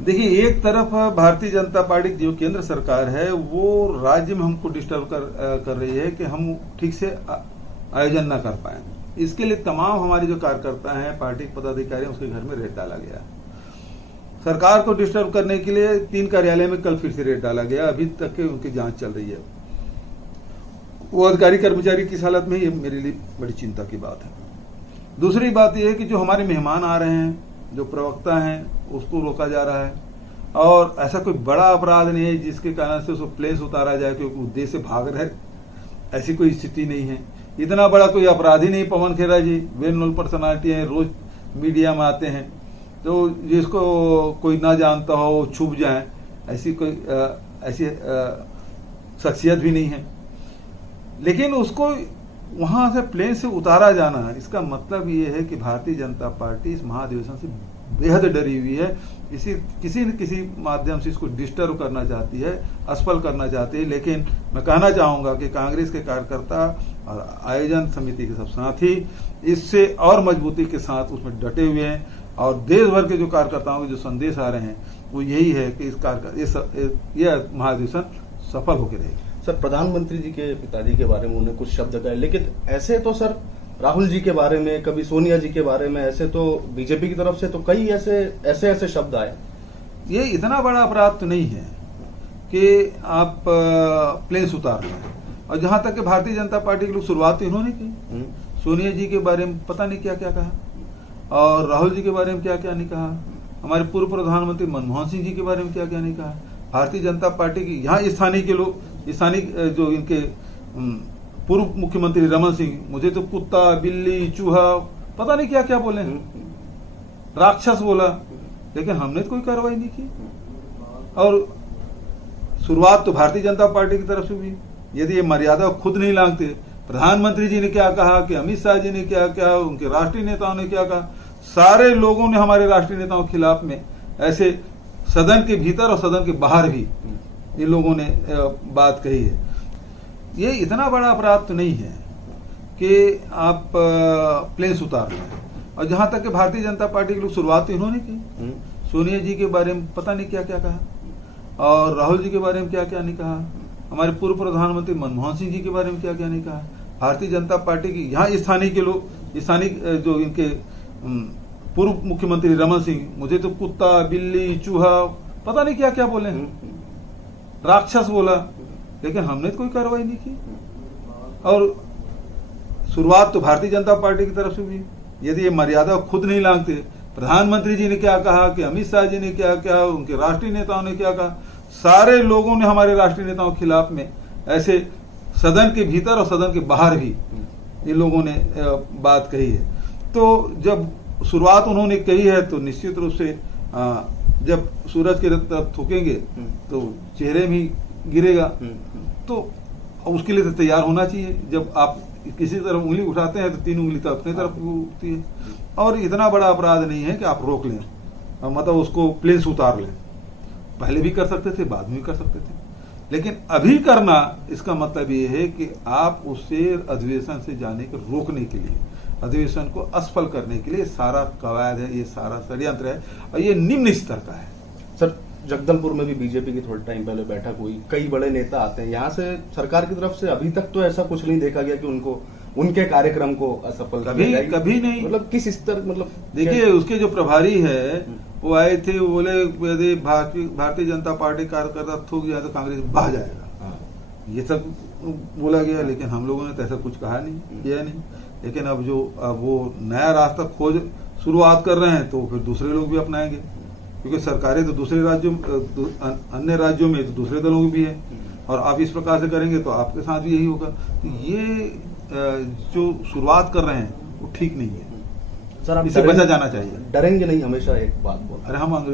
देखिए, एक तरफ भारतीय जनता पार्टी की जो केंद्र सरकार है वो राज्य में हमको डिस्टर्ब कर रही है कि हम ठीक से आयोजन न कर पाए। इसके लिए तमाम हमारे जो कार्यकर्ता हैं, पार्टी के पदाधिकारी, उसके घर में रेड डाला गया। सरकार को डिस्टर्ब करने के लिए 3 कार्यालय में कल फिर से रेड डाला गया। अभी तक के उनकी जांच चल रही है। वो अधिकारी कर्मचारी किस हालत में, ये मेरे लिए बड़ी चिंता की बात है। दूसरी बात यह है कि जो हमारे मेहमान आ रहे हैं, जो प्रवक्ता हैं, उसको रोका जा रहा है। और ऐसा कोई बड़ा अपराध नहीं है जिसके कारण से उसको प्लेन से उतारा जाए क्योंकि उद्देश्य से भाग रहे, ऐसी कोई स्थिति नहीं है। इतना बड़ा कोई अपराधी नहीं पवन खेरा जी, वेल नोन पर्सनालिटी है, रोज मीडिया में आते हैं। तो जिसको कोई ना जानता हो छुप जाए, ऐसी कोई ऐसी शख्सियत भी नहीं है। लेकिन उसको वहां से प्लेन से उतारा जाना, इसका मतलब ये है कि भारतीय जनता पार्टी इस महाधिवेशन से बेहद डरी हुई है। किसी न किसी माध्यम से इसको डिस्टर्ब करना चाहती है, असफल करना चाहती है। लेकिन मैं कहना चाहूंगा कि कांग्रेस के कार्यकर्ता और आयोजन समिति के सब साथी इससे और मजबूती के साथ उसमें डटे हुए हैं। और देश भर के जो कार्यकर्ताओं के जो संदेश आ रहे हैं वो यही है कि यह महाधिवेशन सफल होकर रहेगी। सर, प्रधानमंत्री जी के पिताजी के बारे में उन्होंने कुछ शब्द कहे, लेकिन ऐसे तो सर राहुल जी के बारे में, कभी सोनिया जी के बारे में, ऐसे तो बीजेपी की तरफ से तो कई ऐसे शब्द आए। ये इतना बड़ा अपराध तो नहीं है कि आप प्लेन से उतार लें। और जहां तक कि भारतीय जनता पार्टी के लोग शुरुआत तो इन्होंने की। सोनिया जी के बारे में पता नहीं क्या क्या कहा, और राहुल जी के बारे में क्या क्या नहीं कहा, हमारे पूर्व प्रधानमंत्री मनमोहन सिंह जी के बारे में क्या क्या नहीं कहा। भारतीय जनता पार्टी की यहाँ स्थानीय के लोग, स्थानीय जो इनके पूर्व मुख्यमंत्री रमन सिंह, मुझे तो कुत्ता, बिल्ली, चूहा, पता नहीं क्या क्या बोले, राक्षस बोला। लेकिन हमने तो कोई कार्रवाई नहीं की। और शुरुआत तो भारतीय जनता पार्टी की तरफ से हुई। यदि ये मर्यादा खुद नहीं लांघते, प्रधानमंत्री जी ने क्या कहा, कि अमित शाह जी ने क्या क्या, उनके राष्ट्रीय नेताओं ने क्या कहा, सारे लोगों ने हमारे राष्ट्रीय नेताओं के खिलाफ में ऐसे सदन के भीतर और सदन के बाहर भी इन लोगों ने बात कही है। ये इतना बड़ा अपराध तो नहीं है कि आप प्लेन से उतार लें। और जहां तक कि भारतीय जनता पार्टी के लोग शुरुआत तो इन्होंने की। सोनिया जी के बारे में पता नहीं क्या क्या कहा, और राहुल जी के बारे में क्या क्या नहीं कहा, हमारे पूर्व प्रधानमंत्री मनमोहन सिंह जी के बारे में क्या क्या नहीं कहा। भारतीय जनता पार्टी की यहाँ स्थानीय के लोग, स्थानीय जो इनके पूर्व मुख्यमंत्री रमन सिंह, मुझे तो कुत्ता, बिल्ली, चूहा, पता नहीं क्या क्या बोले, राक्षस बोला। लेकिन हमने तो कोई कार्रवाई नहीं की। और शुरुआत तो भारतीय जनता पार्टी की तरफ से हुई। यदि ये मर्यादा खुद नहीं लांघते, प्रधानमंत्री जी ने क्या कहा, कि अमित शाह जी ने क्या क्या, उनके राष्ट्रीय नेताओं ने क्या कहा, सारे लोगों ने हमारे राष्ट्रीय नेताओं के खिलाफ में ऐसे सदन के भीतर और सदन के बाहर भी इन लोगों ने बात कही है। तो जब शुरुआत उन्होंने कही है तो निश्चित रूप से जब सूरज की तरफ थूकेंगे तो चेहरे में गिरेगा। तो उसके लिए तो तैयार होना चाहिए। जब आप किसी तरफ उंगली उठाते हैं तो 3 उंगली तो अपनी तरफ उठती है। और इतना बड़ा अपराध नहीं है कि आप रोक लें, मतलब उसको प्लेन से उतार लें। पहले भी कर सकते थे, बाद में भी कर सकते थे, लेकिन अभी करना, इसका मतलब ये है कि आप उसे अधिवेशन से जाने को रोकने के लिए, अधिवेशन को असफल करने के लिए सारा कवायद है, ये सारा षड्यंत्र है, और ये निम्न स्तर का है। सर, जगदलपुर में भी बीजेपी की थोड़े टाइम पहले बैठक हुई, कई बड़े नेता आते हैं। यहाँ से सरकार की तरफ से अभी तक तो ऐसा कुछ नहीं देखा गया कि उनको उनके कार्यक्रम को असफल कभी नहीं। मतलब किस स्तर, मतलब देखिए, उसके जो प्रभारी है वो आए थे, वो बोले यदि भारतीय जनता पार्टी कार्यकर्ता थूक जाए तो कांग्रेस बह जाएगा, ये सब बोला गया। लेकिन हम लोगों ने तो ऐसा कुछ कहा नहीं, किया नहीं। लेकिन अब वो नया रास्ता खोज शुरुआत कर रहे हैं तो फिर दूसरे लोग भी अपनाएंगे, क्योंकि सरकारें तो दूसरे राज्यों, अन्य राज्यों में तो दूसरे दलों की भी है, और आप इस प्रकार से करेंगे तो आपके साथ भी यही होगा। तो ये जो शुरुआत कर रहे हैं वो ठीक नहीं है। सर, इससे बचा जाना चाहिए। डरेंगे नहीं, हमेशा एक बात बोल। अरे हम